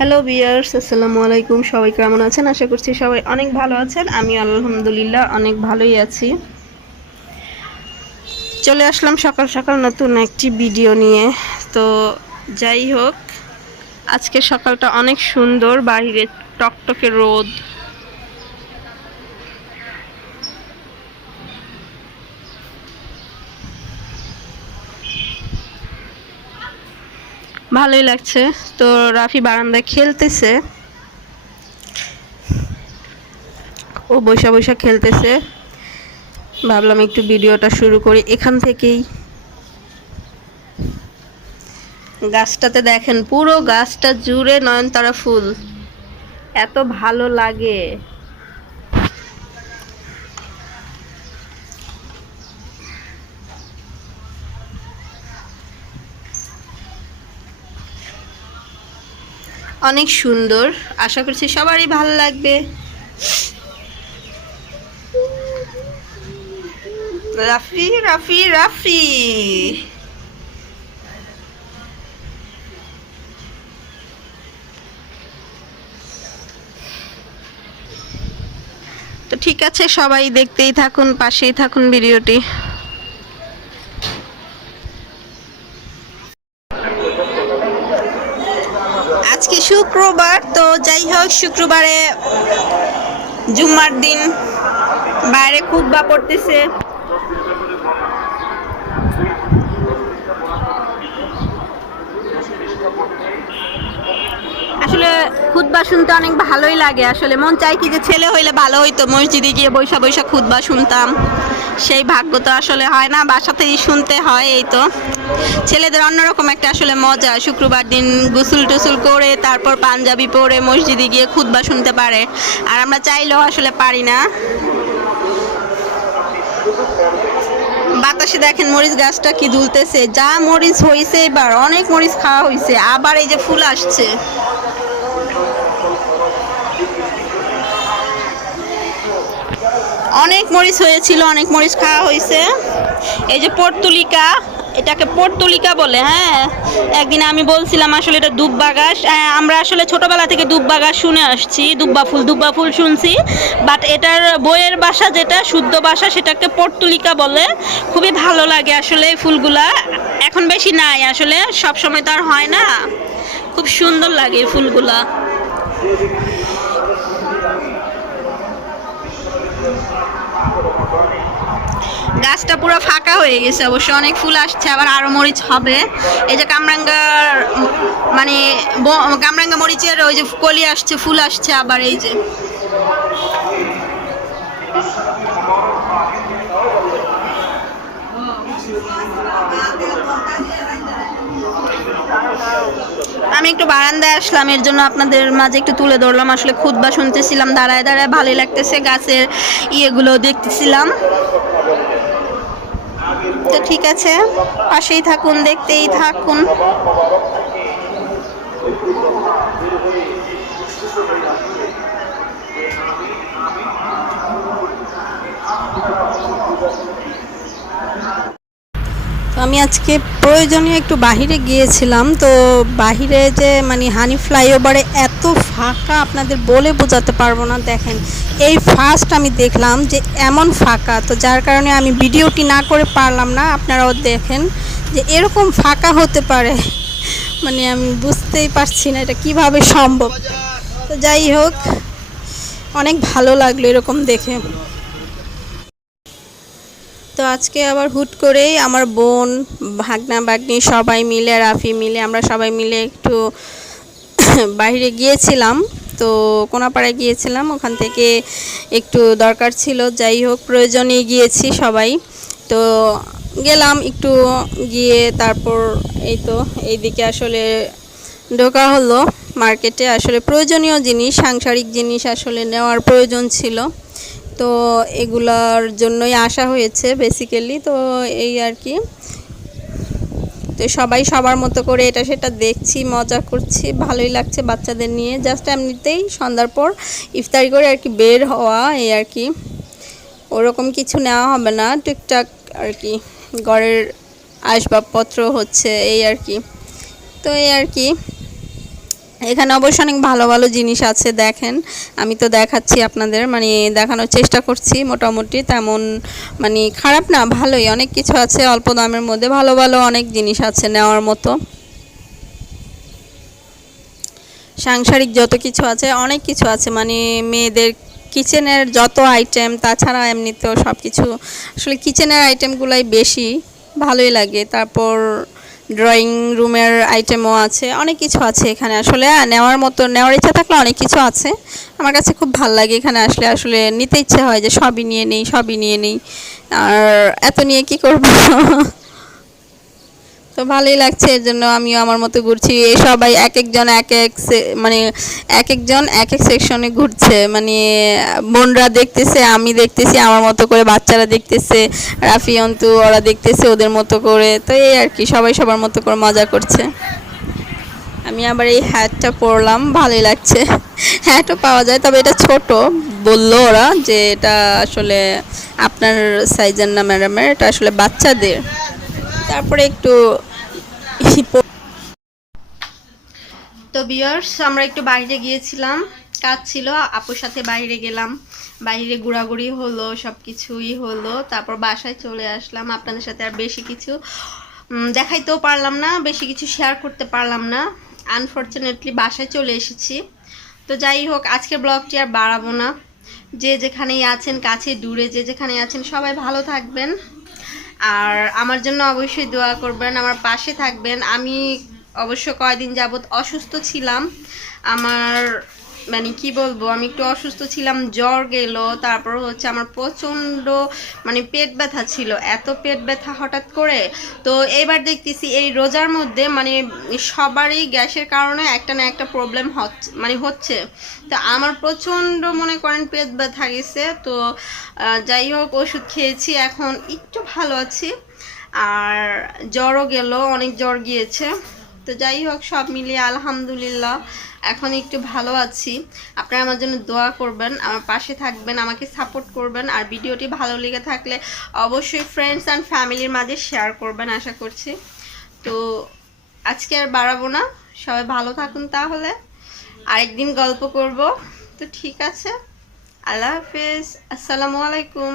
Hello viewers, আসসালামু আলাইকুম। সবাই কেমন আছেন? আশা করছি সবাই অনেক ভালো আছেন। আমি আলহামদুলিল্লাহ অনেক ভালোই আছি। চলে আসলাম সকাল সকাল নতুন একটি ভিডিও নিয়ে। তো যাই হোক, আজকে সকালটা অনেক সুন্দর, বাইরে টকটকে রোদ। ভালোই লাগছে। তো রাফি বারান্দায় খেলতেছে, ও বৈশা বৈশা খেলতেছে। ভাবলাম একটু ভিডিওটা শুরু করি এখান থেকেই। গাছটাতে দেখেন, পুরো গাছটা জুড়ে নয়নতারা ফুল, এত ভালো লাগে। অনেক সুন্দর, আশা করছি সবারই ভালো লাগবে। রাফি রাফি রাফি তো ঠিক আছে, সবাই দেখতেই থাকুন, পাশেই থাকুন ভিডিওটি। আজকে শুক্রবার, তো যাই হোক, শুক্রবারে জুম্মার দিন বাইরে খুতবা পড়তেছে। আসলে খুতবা শুনতে অনেক ভালোই লাগে। আসলে মন চাই কি যে ছেলে হইলে ভালো হইতো, মসজিদে গিয়ে বৈশা বৈশা খুতবা শুনতাম। সেই ভাগ্য তো আসলে হয় না, বাসাতেই শুনতে হয়। এই তো ছেলেদের অন্যরকম একটা আসলে মজা, শুক্রবার দিন গোসল টুসুল করে তারপর পাঞ্জাবি পরে মসজিদে গিয়ে খুতবা শুনতে পারে। আর আমরা চাইলেও আসলে পারি না। বাতাসে দেখেন মরিচ গাছটা কি দুলতেছে, যা মরিচ হয়েছে এবার, অনেক মরিচ খাওয়া হয়েছে। আবার এই যে ফুল আসছে। অনেক মরিচ হয়েছিল, অনেক মরিচ খাওয়া হয়েছে। এই যে পর্তুলিকা, এটাকে পর্তুলিকা বলে। হ্যাঁ, একদিন আমি বলছিলাম আসলে এটা দুব্বা গাছ। আমরা আসলে ছোটবেলা থেকে দুব্বা গাছ শুনে আসছি, দুব্বা ফুল শুনছি। বাট এটার বইয়ের ভাষা, যেটা শুদ্ধ ভাষা, সেটাকে পর্তুলিকা বলে। খুবই ভালো লাগে আসলে এই ফুলগুলা। এখন বেশি নাই আসলে, সব সময় তো আর হয় না। খুব সুন্দর লাগে এই ফুলগুলা। গাছটা পুরো ফাঁকা হয়ে গেছে, অবশ্য অনেক ফুল আসছে, আবার আরো মরিচ হবে। এই যে কামরাঙ্গার, মানে কামরাঙ্গা মরিচের ওই যে কলি আসছে, ফুল আসছে আবার। এই যে আমি একটু বারান্দায় আসলাম, এর জন্য আপনাদের মাঝে একটু তুলে ধরলাম। আসলে খুতবা শুনতেছিলাম দাঁড়ায় দাঁড়ায়, ভালোই লাগতেছে। গাছের ইয়েগুলো দেখতেছিলাম। তো ঠিক আছে, পাশেই থাকুন, দেখতেই থাকুন। আমি আজকে প্রয়োজনীয় একটু বাহিরে গিয়েছিলাম। তো বাহিরে যে মানে হানি ফ্লাইওভারে এত ফাঁকা, আপনাদের বলে বোঝাতে পারবো না। দেখেন, এই ফার্স্ট আমি দেখলাম যে এমন ফাঁকা, তো যার কারণে আমি ভিডিওটি না করে পারলাম না। আপনারাও দেখেন যে এরকম ফাঁকা হতে পারে, মানে আমি বুঝতেই পারছি না এটা কিভাবে সম্ভব। তো যাই হোক, অনেক ভালো লাগলো এরকম দেখে। তো আজকে আবার হুট করেই আমার বোন, ভাগনা ভাগ্নি সবাই মিলে, রাফি মিলে, আমরা সবাই মিলে একটু বাইরে গিয়েছিলাম। তো কোনাপাড়ায় গিয়েছিলাম, ওখান থেকে একটু দরকার ছিল। যাই হোক, প্রয়োজনে গিয়েছি সবাই। তো গেলাম একটু, গিয়ে তারপর এই তো এইদিকে আসলে ঢোকা হলো মার্কেটে। আসলে প্রয়োজনীয় জিনিস, সাংসারিক জিনিস আসলে নেওয়ার প্রয়োজন ছিল। তো এগুলার জন্যই আসা হয়েছে বেসিক্যালি। তো এই আর কি, তো সবাই সবার মতো করে এটা সেটা দেখছি, মজা করছি, ভালোই লাগছে বাচ্চাদের নিয়ে। জাস্ট এমনিতেই সন্ধ্যার পর ইফতারি করে আর কি বের হওয়া, এই আর কি। ওরকম কিছু নেওয়া হবে না, টুকটাক আর কি ঘরের আসবাবপত্র হচ্ছে, এই আর কি। তো এই আর কি, এখানে অবশ্য অনেক ভালো ভালো জিনিস আছে, দেখেন আমি তো দেখাচ্ছি আপনাদের, মানে দেখানোর চেষ্টা করছি। মোটামুটি তেমন মানে খারাপ না, ভালোই, অনেক কিছু আছে অল্প দামের মধ্যে, ভালো ভালো অনেক জিনিস আছে নেওয়ার মতো। সাংসারিক যত কিছু আছে, অনেক কিছু আছে, মানে মেয়েদের কিচেনের যত আইটেম, তাছাড়া এমনিতেও সব কিছু আসলে কিচেনের আইটেমগুলাই বেশি ভালোই লাগে। তারপর ড্রয়িং রুমের আইটেমও আছে, অনেক কিছু আছে এখানে আসলে নেওয়ার মতো, নেওয়ার ইচ্ছা থাকলে অনেক কিছু আছে। আমার কাছে খুব ভালো লাগে এখানে আসলে, আসলে নিতে ইচ্ছে হয় যে সবই নিয়ে নেই, সবই নিয়ে নেই, আর এত নিয়ে কি করব। তো ভালোই লাগছে, এর জন্য আমিও আমার মতো ঘুরছি। সবাই এক একজন এক এক মানে এক একজন এক এক সেকশনে ঘুরছে, মানে বোনরা দেখতেছে, আমি দেখতেছি আমার মতো করে, বাচ্চারা দেখতেছে, রাফি অন্তু ওরা দেখতেছে ওদের মতো করে। তো এই আর কি, সবাই সবার মতো করে মজা করছে। আমি আবার এই হ্যাটটা পরলাম, ভালোই লাগছে। হ্যাটও পাওয়া যায়, তবে এটা ছোট বললো ওরা, যে এটা আসলে আপনার সাইজের না ম্যাডামের, এটা আসলে বাচ্চাদের। তারপরে একটু তো ভিউয়ার্স, আমরা একটু বাইরে গিয়েছিলাম, কাজ ছিল, আপুর সাথে বাইরে গেলাম, বাইরে ঘোরাঘুরি হলো, সব কিছুই হলো, তারপর বাসায় চলে আসলাম। আপনাদের সাথে আর বেশি কিছু দেখাইতেও পারলাম না, বেশি কিছু শেয়ার করতে পারলাম না, আনফর্চুনেটলি বাসায় চলে এসেছি। তো যাই হোক, আজকের ব্লগটি আর বাড়াবো না। যে যেখানেই আছেন, কাছে দূরে যে যেখানে আছেন, সবাই ভালো থাকবেন, আর আমার জন্য অবশ্যই দোয়া করবেন, আমার পাশে থাকবেন। আমি অবশ্য কয়েকদিন যাবত অসুস্থ ছিলাম, আমার মানে কি বলবো, আমি একটু অসুস্থ ছিলাম, জ্বর গেল, তারপর হচ্ছে আমার প্রচণ্ড মানে পেট ব্যথা ছিল, এত পেট ব্যথা হঠাৎ করে। তো এবার দেখতেছি এই রোজার মধ্যে মানে সবারই গ্যাসের কারণে একটা না একটা প্রবলেম হচ্ছে। তো আমার প্রচণ্ড মনে করেন পেট ব্যথা গেছে। তো যাই হোক, ওষুধ খেয়েছি, এখন একটু ভালো আছি, আর জ্বরও গেল, অনেক জ্বর গিয়েছে। তো যাই হোক, সব মিলিয়ে আলহামদুলিল্লাহ এখন একটু ভালো আছি। আপনারা আমার জন্য দোয়া করবেন, আমার পাশে থাকবেন, আমাকে সাপোর্ট করবেন, আর ভিডিওটি ভালো লেগে থাকলে অবশ্যই ফ্রেন্ডস অ্যান্ড ফ্যামিলির মাঝে শেয়ার করবেন আশা করছি। তো আজকে আর বাড়াবো না, সবাই ভালো থাকুন, তাহলে আরেকদিন গল্প করব। তো ঠিক আছে, আল্লাহ হাফেজ, আসসালামু আলাইকুম।